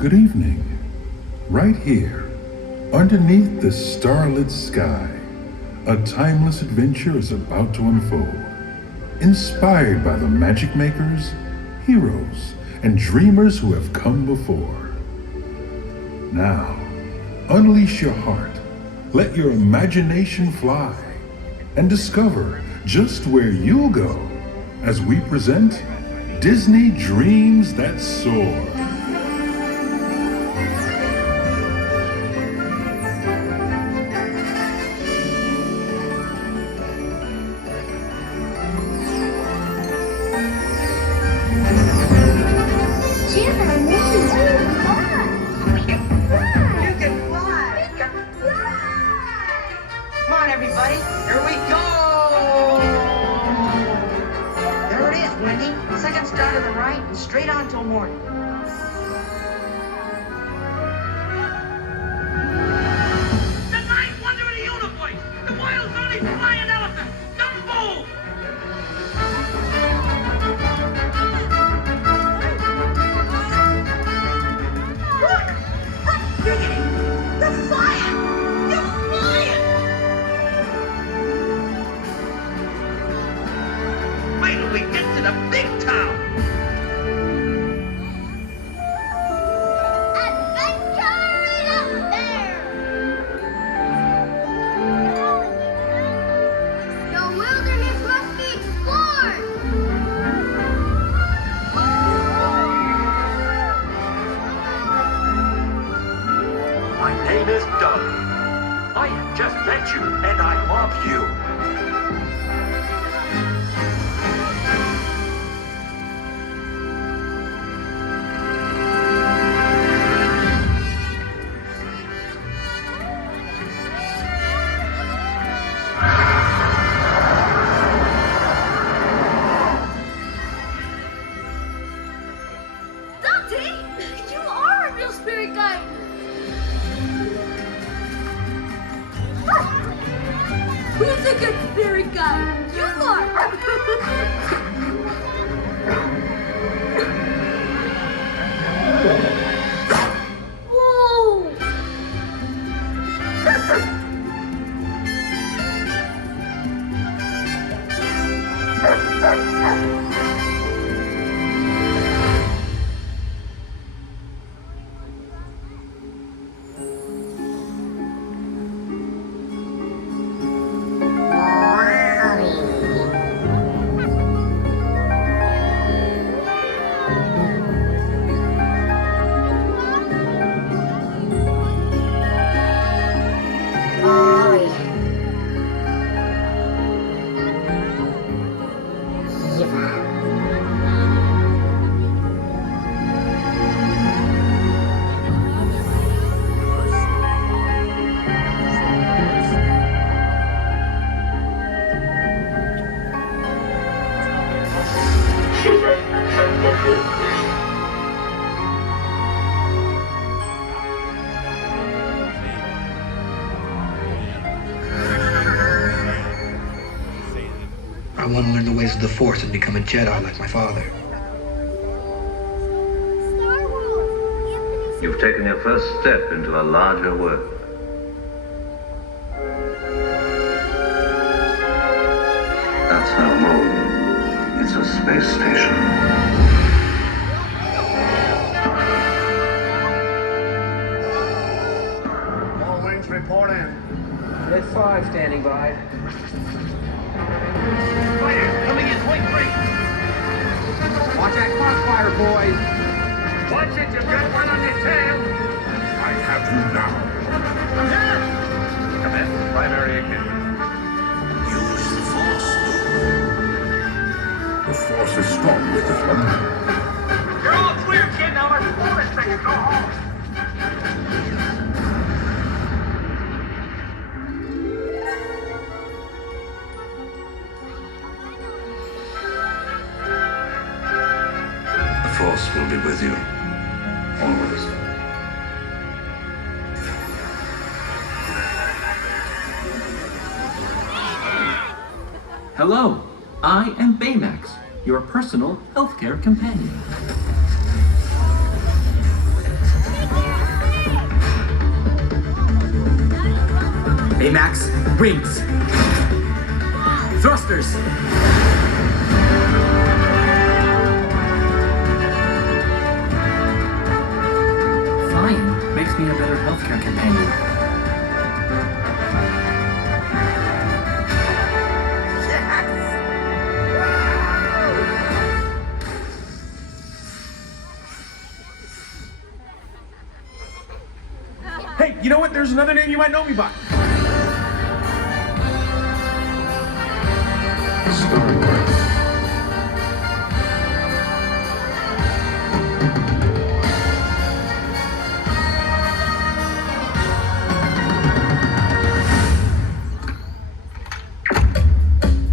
Good evening. Right here, underneath the starlit sky, a timeless adventure is about to unfold. Inspired by the magic makers, heroes, and dreamers who have come before. Now, unleash your heart, let your imagination fly, and discover just where you'll go as we present Disney Dreams That Soar. Everybody, here we go! There it is, Wendy. Second star to the right and straight on till morning. The ninth wonder of the universe! The world's only flying elephant! Dumbo! Look! Look, Diggity! They're flying! They're flying! Wait till we get to the big town! Adventure up there! The wilderness must be explored! My name is Doug. I have just met you, and I love you. Dante, you are a real spirit guide! Who's a good spirit guide? You are! Whoa! I want to learn the ways of the Force and become a Jedi like my father. You've taken your first step into a larger world. That's no moon. It's a space station. All wings report in. It's 5 standing by. Fire coming in point break! Watch that crossfire, boys. Watch it, you've got one on your tail! I have you now. Commence primary ignition. Use the Force, Luke. The Force is strong with this one. You're all clear, kid. Now let's pull this thing and go home. The Force will be with you. Always. Hello, I am Baymax, your personal healthcare companion. Baymax, wings. Thrusters. Flying makes me a better healthcare companion. Hey, you know what? There's another name you might know me by. Star-Lord.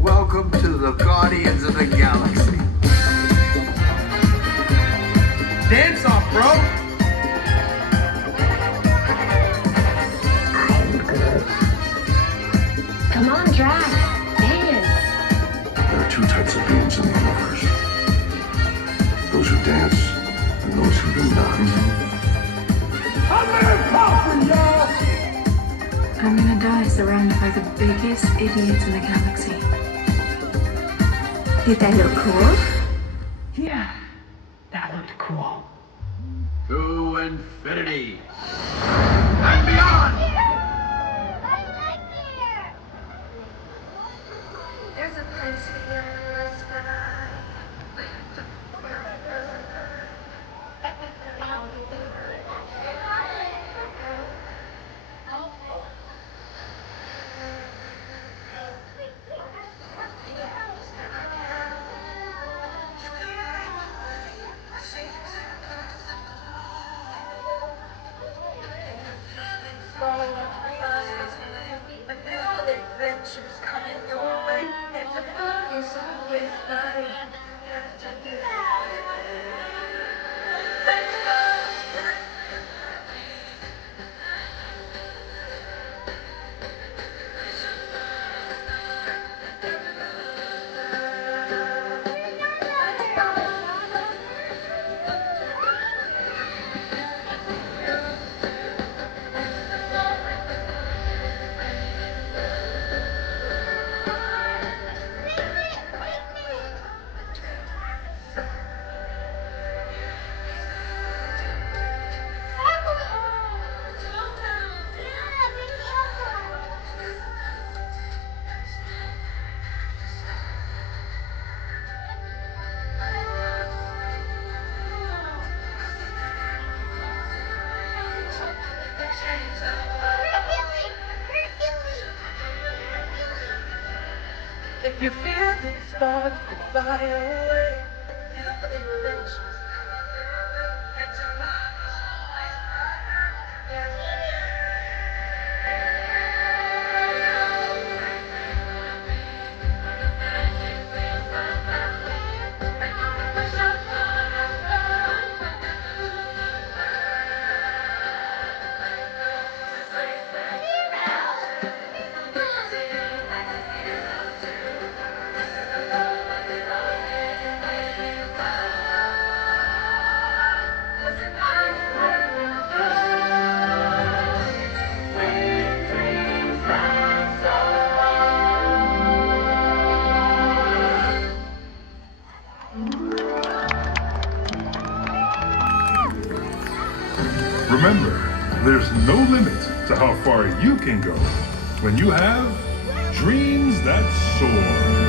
Welcome to the Guardians of the Galaxy. Dance off, bro. Come on, Drax. Dance. There are two types of beings in the universe. Those who dance and those who do not. I'm gonna die surrounded by the biggest idiots in the galaxy. Did that look cool? Yeah, that looked cool. To infinity and beyond! There's a place here in the sky. If you feel these sparks to fly away, Remember, there's no limit to how far you can go when you have dreams that soar.